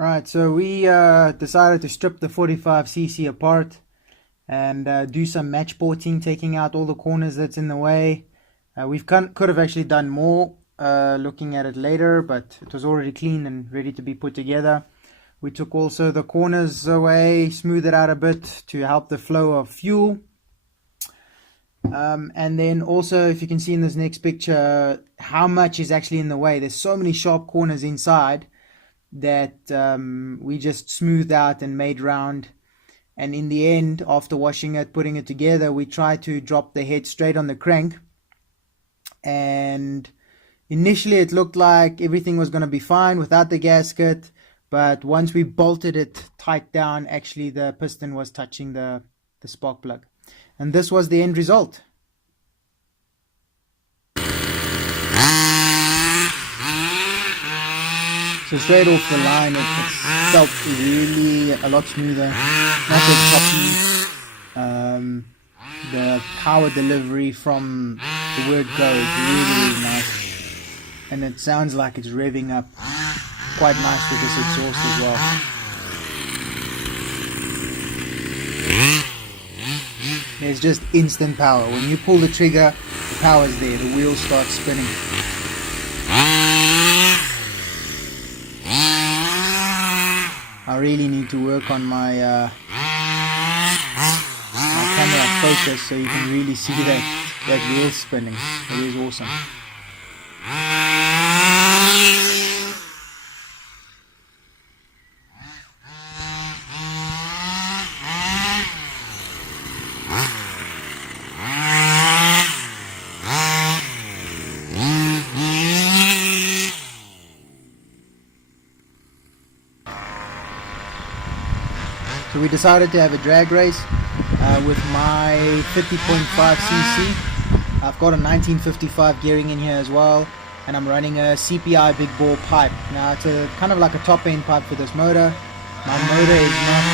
Right, so we decided to strip the 45cc apart and do some match porting, taking out all the corners that's in the way. Could have actually done more looking at it later, but it was already clean and ready to be put together. We took also the corners away, smoothed it out a bit to help the flow of fuel. And then also, if you can see in this next picture, how much is actually in the way. There's so many sharp corners inside that we just smoothed out and made round. And in the end, after washing it, putting it together, we tried to drop the head straight on the crank. And initially it looked like everything was going to be fine without the gasket, but once we bolted it tight down, actually the piston was touching the spark plug. And this was the end result. So straight off the line, it felt really a lot smoother, not as choppy. The power delivery from the word go is really nice, and it sounds like it's revving up quite nice with this exhaust as well. There's just instant power. When you pull the trigger, the power's there, the wheels start spinning. I really need to work on my camera focus so you can really see that wheel spinning. It is awesome. So we decided to have a drag race with my 50.5cc. I've got a 1955 gearing in here as well, and I'm running a CPI big bore pipe. Now it's a kind of like a top end pipe for this motor. My motor is not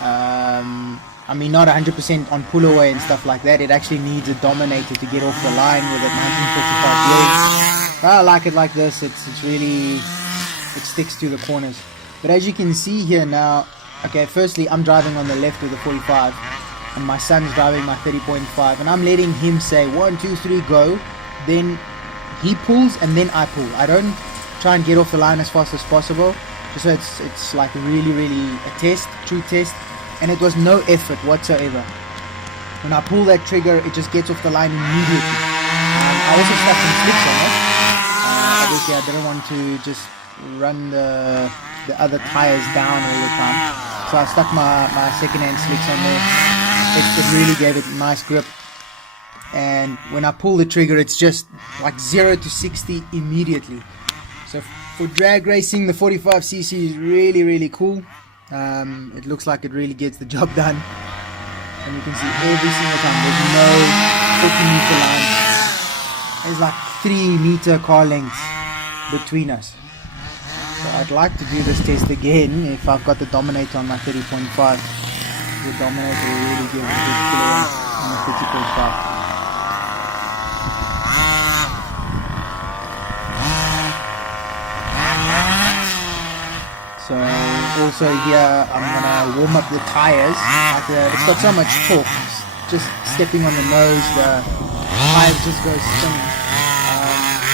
100%. I mean, not 100% on pull away and stuff like that. It actually needs a dominator to get off the line with a 1955 gearing. But I like it like this. It's really, it sticks to the corners. But as you can see here now, okay, firstly I'm driving on the left with the 45 and my son's driving my 30.5, and I'm letting him say 1, 2, 3 go, then he pulls and then I pull. I don't try and get off the line as fast as possible, just so it's like really a test, true test, and it was no effort whatsoever. When I pull that trigger, it just gets off the line immediately. I also stuck some slicks on it. Obviously I didn't want to just run the other tires down all the time, so I stuck my second-hand slicks on there. It really gave it a nice grip, and when I pull the trigger, it's just like 0 to 60 immediately. So for drag racing, the 45cc is really cool. It looks like it really gets the job done, and you can see every single time there's no 40-meter line. There's like 3-meter car lengths between us. So I'd like to do this test again if I've got the dominator on my 30.5. The dominator will really give a good kilowatt on the 30.5. So also here I'm gonna warm up the tires. It's got so much torque. Just stepping on the nose, the tires just go spinning.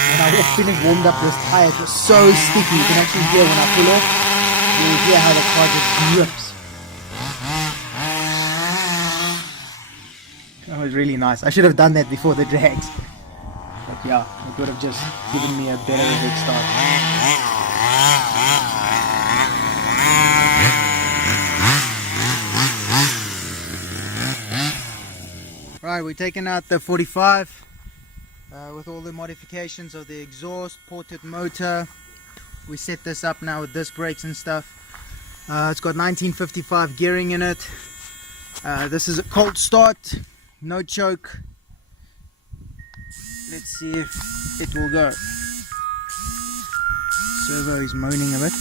When I finished warmed up this tire, it was so sticky. You can actually hear when I pull off, you'll hear how the car just grips. That was really nice. I should have done that before the drags, but yeah, it would have just given me a better head start. Right, we're taking out the 45 with all the modifications of the exhaust, ported motor. We set this up now with disc brakes and stuff. It's got 1955 gearing in it. This is a cold start, no choke. Let's see if it will go. Servo is moaning a bit.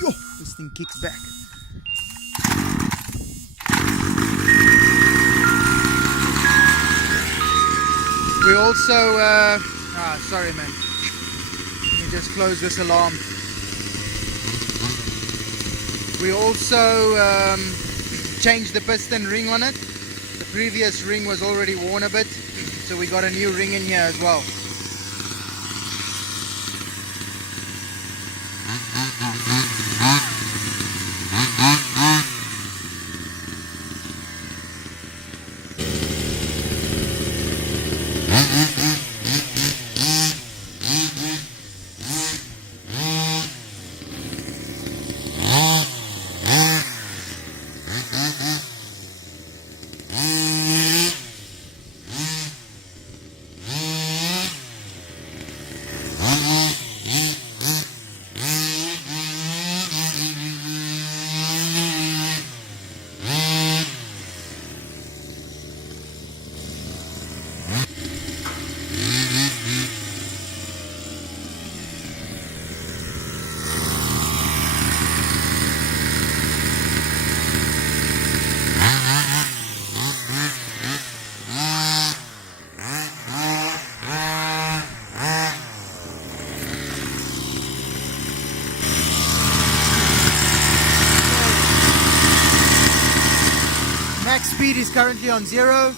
Yo, this thing kicks back. We also, sorry man, let me just close this alarm. We also changed the piston ring on it. The previous ring was already worn a bit, so we got a new ring in here as well. Max speed is currently on 0.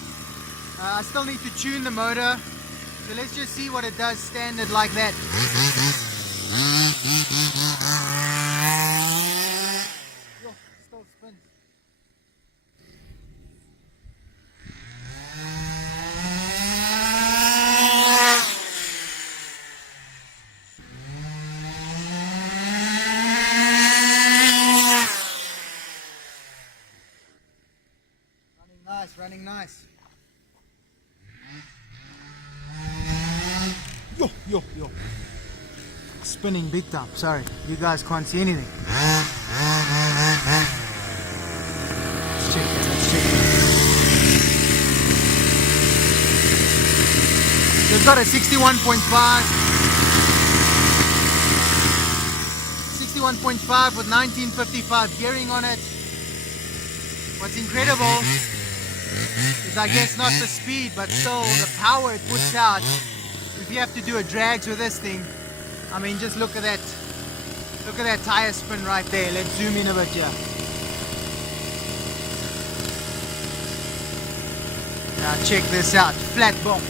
I still need to tune the motor, so let's just see what it does standard like that. Yo, still spins. Running nice. Yo. Spinning big time. Sorry, you guys can't see anything. Let's check it. So it's got a 61.5 with 1955 gearing on it. What's incredible is, I guess, not the speed, but still the power it puts out. If you have to do a drags with this thing, I mean, just look at that tire spin right there. Let's zoom in a bit here. Now check this out, flat box.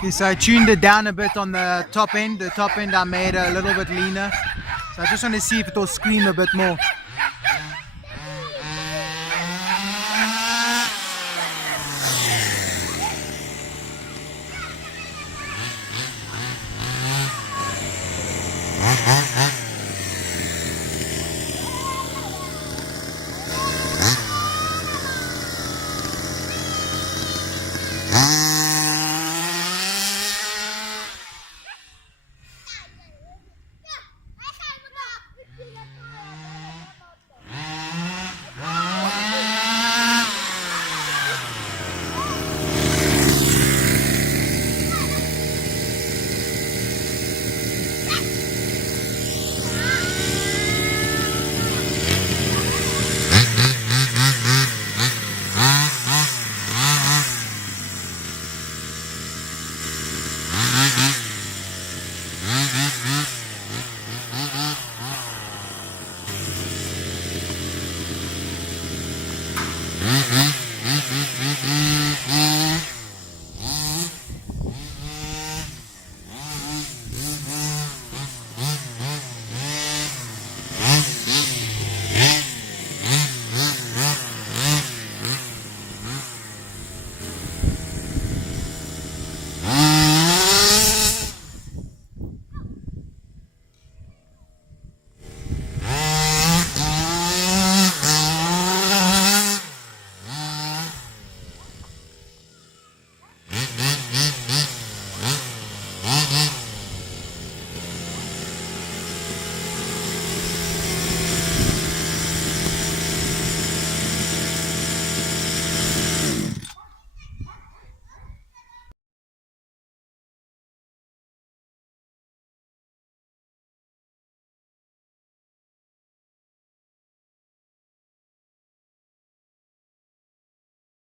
Okay, so I tuned it down a bit on the top end. The top end I made a little bit leaner. So I just want to see if it will scream a bit more.